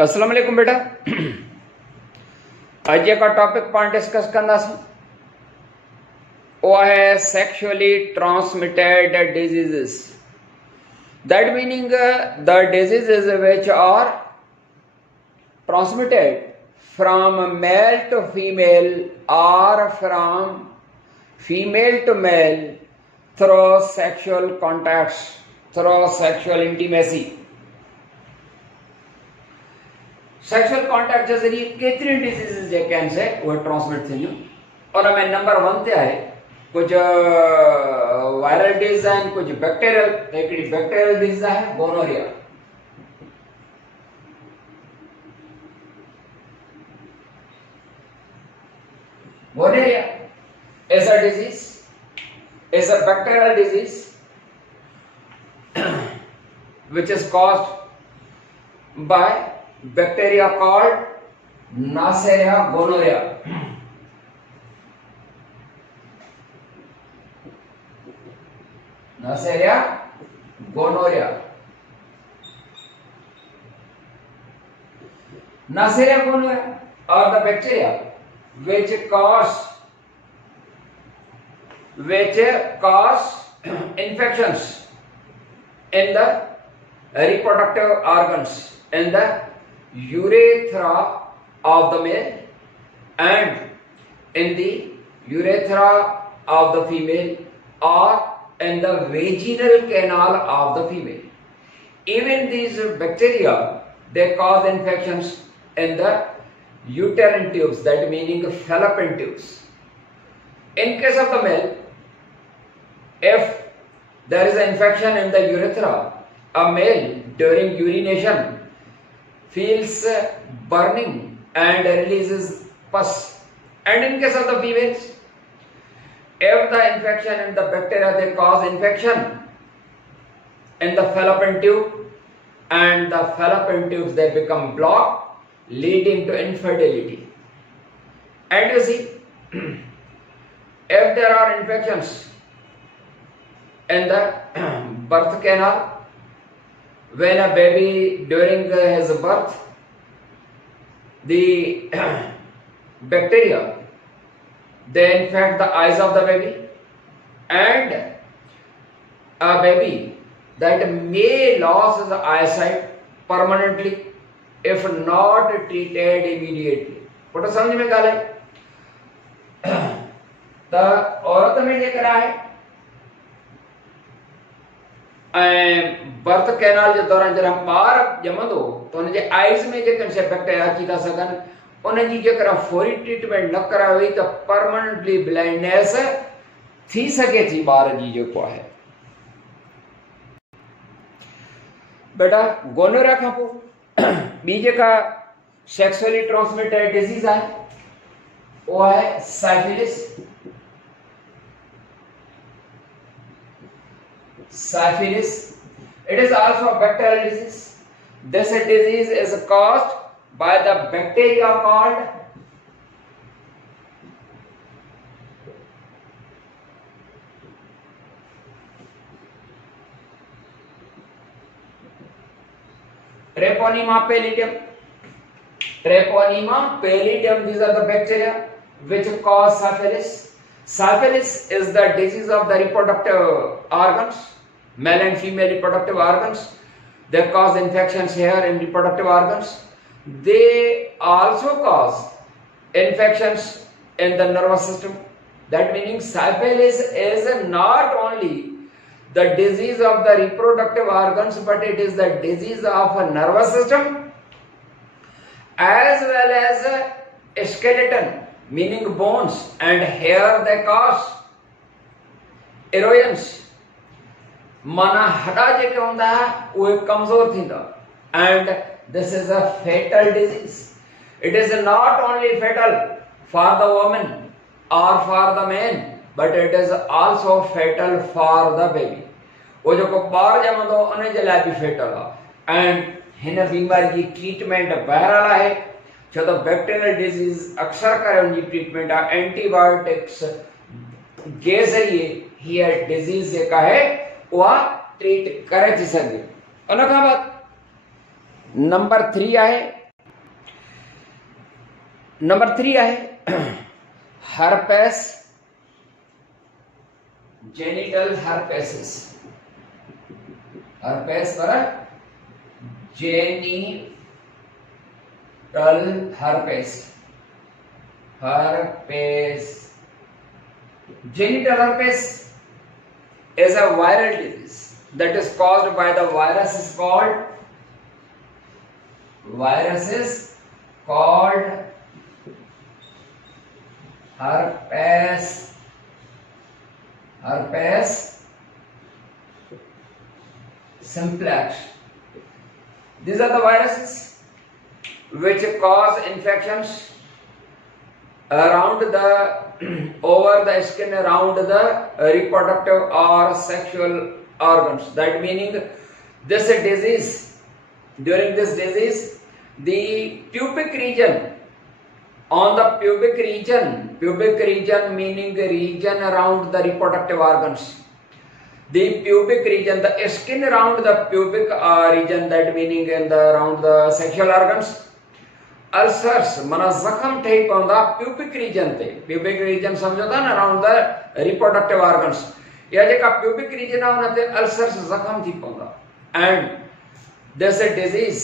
अस्सलाम वालेकुम बेटा। अज का टॉपिक पाण डिस्कस कंदासीं वो है sexually transmitted diseases. That meaning the diseases which are transmitted from male to female or from female to male through sexual contacts, through sexual intimacy. Sexual contact के जरिए केतरी डिजीज़ जेके आहिनि से उहे ट्रांसमिट थियूं और में नंबर 1 ते आहे कुछ वायरल डिजीज़ आहिनि, कुछ बैक्टीरियल। हिकिड़ी बैक्टीरियल डिजीज़ आहे gonorrhoea. Gonorrhoea is a disease, is a bacterial disease which is caused by bacteria called Neisseria gonorrhea. Neisseria gonorrhea. Neisseria gonorrhea are the bacteria which cause infections in the reproductive organs, in the urethra of the male and in the urethra of the female or in the vaginal canal of the female. Even these bacteria, they cause infections in the uterine tubes, that meaning fallopian tubes. In case of the male, if there is an infection in the urethra, a male during urination feels burning and releases pus. And in case of the females, if the infection in the bacteria, they cause infection in the fallopian tube and the fallopian tubes, they become blocked, leading to infertility. And you see, if there are infections in the birth canal, when a baby during his birth, the bacteria, they infect the eyes of the baby, and a baby that may lose his eyesight permanently if not treated immediately. Photo समझ में गाले तो औरत में जेकर आहे birth canal के दौरान जरा ॿार ॼमंदो तो उनजे आइज़ में जेके से बैक्टीरिया अची था सघनि, उनजी जेकर फौरी ट्रीटमेंट न कराई वई त परमानेंटली ब्लाइंडनेस थी सके थी ॿार जी जेको आहे। बेटा गोनोरिया खां पोइ ॿी जेका सेक्सुअली ट्रांसमिटेड डिजीज़ आहे वो है syphilis. Syphilis, it is also a bacterial disease. This disease is caused by the bacteria called Treponema pallidum. Treponema pallidum, these are the bacteria which cause syphilis. Syphilis is the disease of the reproductive organs, male and female reproductive organs. They cause infections here in reproductive organs. They also cause infections in the nervous system. That meaning syphilis is not only the disease of the reproductive organs, but it is the disease of a nervous system as well as a skeleton, meaning bones, and here they cause erosions. माना हड्डा जेके हूंदा उहे कमज़ोर थींदा, and this is a fatal disease. It is not only fatal for the woman or for the man, but it is also fatal for the baby. वो जेको ॿार ॼमंदो उन जे लाइ बि फेटल आहे। एंड हिन बीमारी जी ट्रीटमेंट बहरहाल आहे, छो त बैक्टीरियल डिजीज़ अक्सर करे उनजी ट्रीटमेंट आहे एंटीबायोटिक्स जे ज़रिए हीअ डिजीज़ जेका आहे उहा ट्रीट करे थी सघे। उन खां बाद नंबर 3 आहे नंबर 3 आहे herpes genital herpesis. herpes पर genital herpes. Genital herpes is a viral disease that is caused by the virus is called herpes simplex. These are the viruses which cause infections around the over the skin around the reproductive or sexual organs. That meaning this disease, during this disease, the pubic region, on the pubic region meaning the region around the reproductive organs, the pubic region, the skin around the pubic region, that meaning in the around the sexual organs, ulcers माना जख्म ठही पवंदा pubic region ते. Pubic region समझो था ना, around the reproductive organs. या जेका प्यूबिक रीजन आहे उन ते अल्सर्स जख्म थी पवंदा. And this disease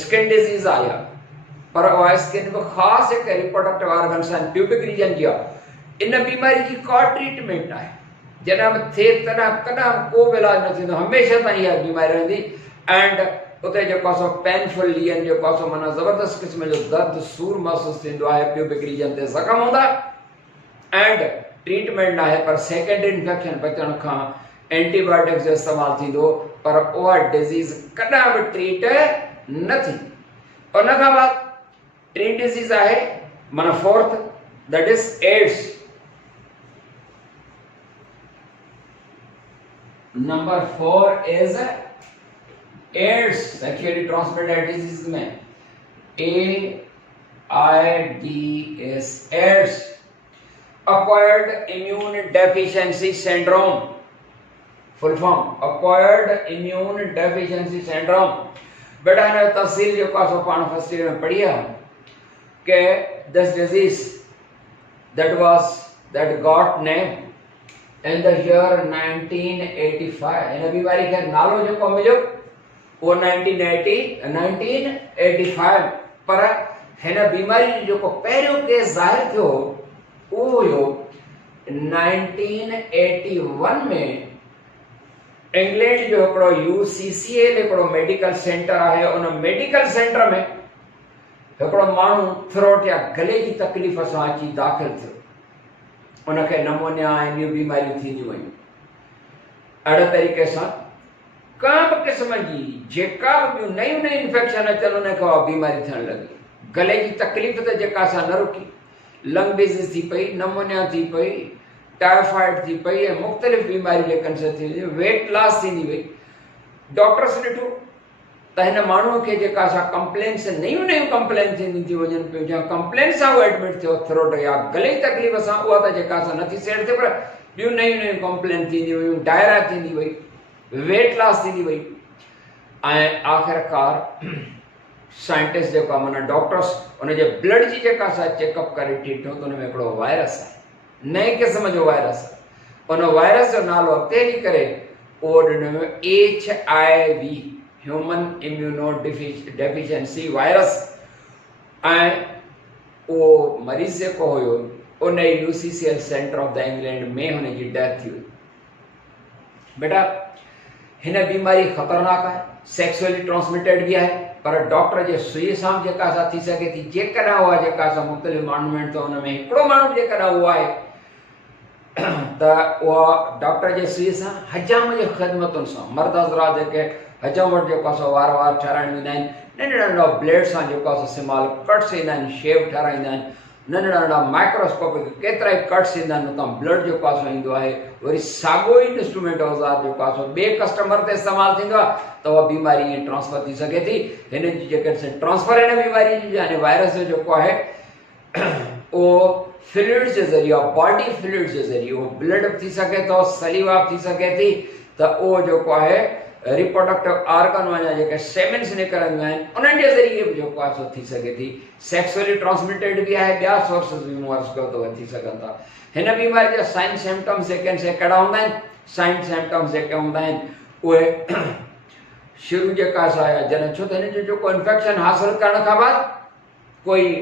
skin disease आहे, पर उहा स्किन में ख़ासि हिकु रिप्रोडक्टिव ऑर्गन्स आहिनि प्यूबिक रीजन जी आहे. इन बीमारी जी का ट्रीटमेंट आहे, जॾहिं थिए तॾहिं कॾहिं को बि इलाज न थींदो, हमेशह ताईं इहा बीमारी रहंदी. एंड उते जेको सो पेनफुल इन जेको सो माना ज़बरदस्त क़िस्म जो दर्द सूर महसूस थींदो आहे, प्यूबिक रीजन ते ज़ख़म हूंदा. एंड ट्रीटमेंट न आहे, पर सेकेंडरी इन्फेक्शन बचण खां एंटीबायोटिक्स जो इस्तेमालु थींदो, पर उहा डिज़ीज़ कॾहिं बि ट्रीट न थींदी. उन खां बाद टी डिज़ीज़ आहे माना 4th, that is AIDS. Number 4 is AIDS, sexually transmitted disease में AIDS, AIDS, acquired immune deficiency syndrome, full form acquired immune deficiency syndrome. बेटा ने तफसील जो का सो पाण फर्स्ट ईयर में पढ़ी है कि this disease that got name in the year 1985. इन बीमारी के नालो जो को मिलो वो 1985, पर हिन बीमारी जो को पहिरियों केस ज़ाहिर थियो उहो हुयो 1981 में. इंग्लैंड जो हिकिड़ो UCCL हिकिड़ो मेडिकल सेंटर आहे, उन मेडिकल सेंटर में हिकिड़ो माण्हू थ्रोट या गले जी तकलीफ़ सां अची दाख़िल थियो. उनखे नमूनिया ऐं ॿियूं बीमारियूं थींदियूं वयूं. अहिड़े तरीक़े सां का बि क़िस्म जी जेका बि ॿियूं नयूं इन्फेक्शन अचनि उनखे उहा बीमारी थियणु लॻी. गले जी तकलीफ़ त जेका असां न रुकी, लंग डिज़ीज़ थी पई, नमूनिया थी पई, टाइफाइड थी पई ऐं मुख़्तलिफ़ बीमारियूं जेकनि सां थींदियूं, वेट लॉस थींदी वई. डॉक्टर्स ॾिठो त हिन माण्हूअ खे जेका असां कंप्लेन्स नयूं कंप्लेन थींदियूं थी वञनि पियूं, जंहिं कंप्लेन सां उहो एडमिट थियो थ्रोट या गले जी तकलीफ़ सां, उहा त जेका असां नथी सेट थिए, पर ॿियूं नयूं कंप्लेन थींदी वयूं, डायरा थींदी वई, वेट लॉस थींदी वई. ऐं आख़िरकार साइंटिस्ट जेको आहे माना डॉक्टर्स उनजे ब्लड जी जेका असां चेकअप करे ॾिठो त उन में हिकिड़ो वायरस आहे, नए क़िस्म जो वायरस आहे. उन वायरस जो नालो अॻिते हली करे उहो ॾिनो HIV, human immuno deficiency virus. ऐं उहो मरीज़ जेको हुयो उन UCCL centre of the England में हुनजी डेथ थी वई. बेटा हिन बीमारी ख़तरनाक आहे, सेक्सुअली ट्रांसमिटेड भी है, पर डॉक्टर जे सुई सां जेका असां थी सके थी, जेकॾहिं उहा जेका असां मुख़्तलिफ़ माण्हू आहिनि त उन में हिकिड़ो माण्हू जेकॾहिं उहो आहे त उहा डॉक्टर जे सुई सां हजाम जी ख़िदमतुनि सां मर्द हज़रात जेके हजम वटि जेको असां वार ठाराइण वेंदा आहिनि, नंढड़ा नंढड़ा ब्लेड सां जेको असां स्माल कट्स ईंदा आहिनि, शेव ठाराईंदा आहिनि, नंढड़ा नंढड़ा माइक्रोस्कोपिक केतिरा ई कट्स ईंदा आहिनि, उतां ब्लड जेको आहे ईंदो आहे. वरी साॻियो ई इंस्ट्रूमेंट औज़ार जेको आहे ॿिए कस्टमर ते इस्तेमालु थींदो आहे त उहा बीमारी ईअं ट्रांसफर थी सघे थी. हिन जी जेके ट्रांसफर हिन बीमारी जी यानी वायरस जो जेको आहे उहो फ्लूइड्स जे ज़रिए, बॉडी फ्लूइड्स जे ज़रिए, उहो ब्लड बि थी सघे थो, सलीवा बि थी सघे थी, त उहो जेको आहे रिप्रोडक्टिव ऑर्गन वञा जेके सेमेंस निकिरंदा आहिनि उन्हनि जे ज़रिए बि जेको आहे सो थी सघे थी। सेक्सुअली ट्रांसमिटेड भी आहे, ॿिया सोर्सिस भी मूं अर्ज़ु कयो अथव थी सघनि था। हिन बीमारी जा साइन सिम्टम्स जेके आहिनि से कहिड़ा हूंदा आहिनि? साइन सिम्टम्स जेके हूंदा आहिनि उहे शुरू जेका आहे जॾहिं, छो त हिन जो जेको इंफेक्शन हासिल करण खां बाद कोई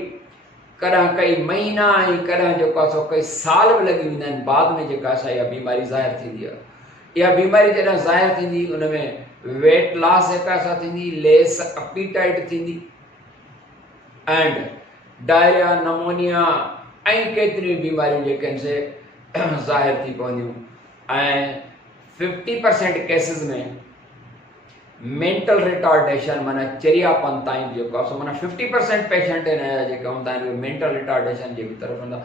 कॾहिं कई महीना ऐं कॾहिं जेको आहे सो कई साल बि लॻी वेंदा आहिनि, बाद में जेका आहे इहा बीमारी ज़ाहिर थींदी आहे। इहा बीमारी जॾहिं ज़ाहिर थींदी उन में वेट लॉस जेका असां थींदी, लेस अपीटाइट थींदी एंड डायरिया, नमोनिया ऐं केतिरियूं बीमारियूं जेके आहिनि से ज़ाहिर थी पवंदियूं। ऐं 50% केसिस में मेंटल रिटार्डेशन माना चरियापन ताईं जेको आहे सो माना 50% पेशेंट हिन जेके हूंदा आहिनि उहे मेंटल रिटार्डेशन जे तरफ़ हूंदा।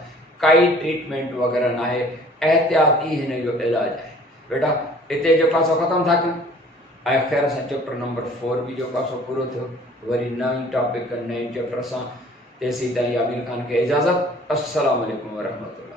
काई ट्रीटमेंट वग़ैरह न आहे, एहतियाती हिन जो इलाज आहे। बेटा हिते जेको आहे सो ख़तमु था कयूं ऐं ख़ैर सां चैप्टर नंबर 4 बि जेको आहे सो पूरो थियो। वरी नई टॉपिक नए चैप्टर सां तेसीं ताईं आबिर ख़ान खे इजाज़त। अस्सलामु अलैकुम वरहमतुल्लाह।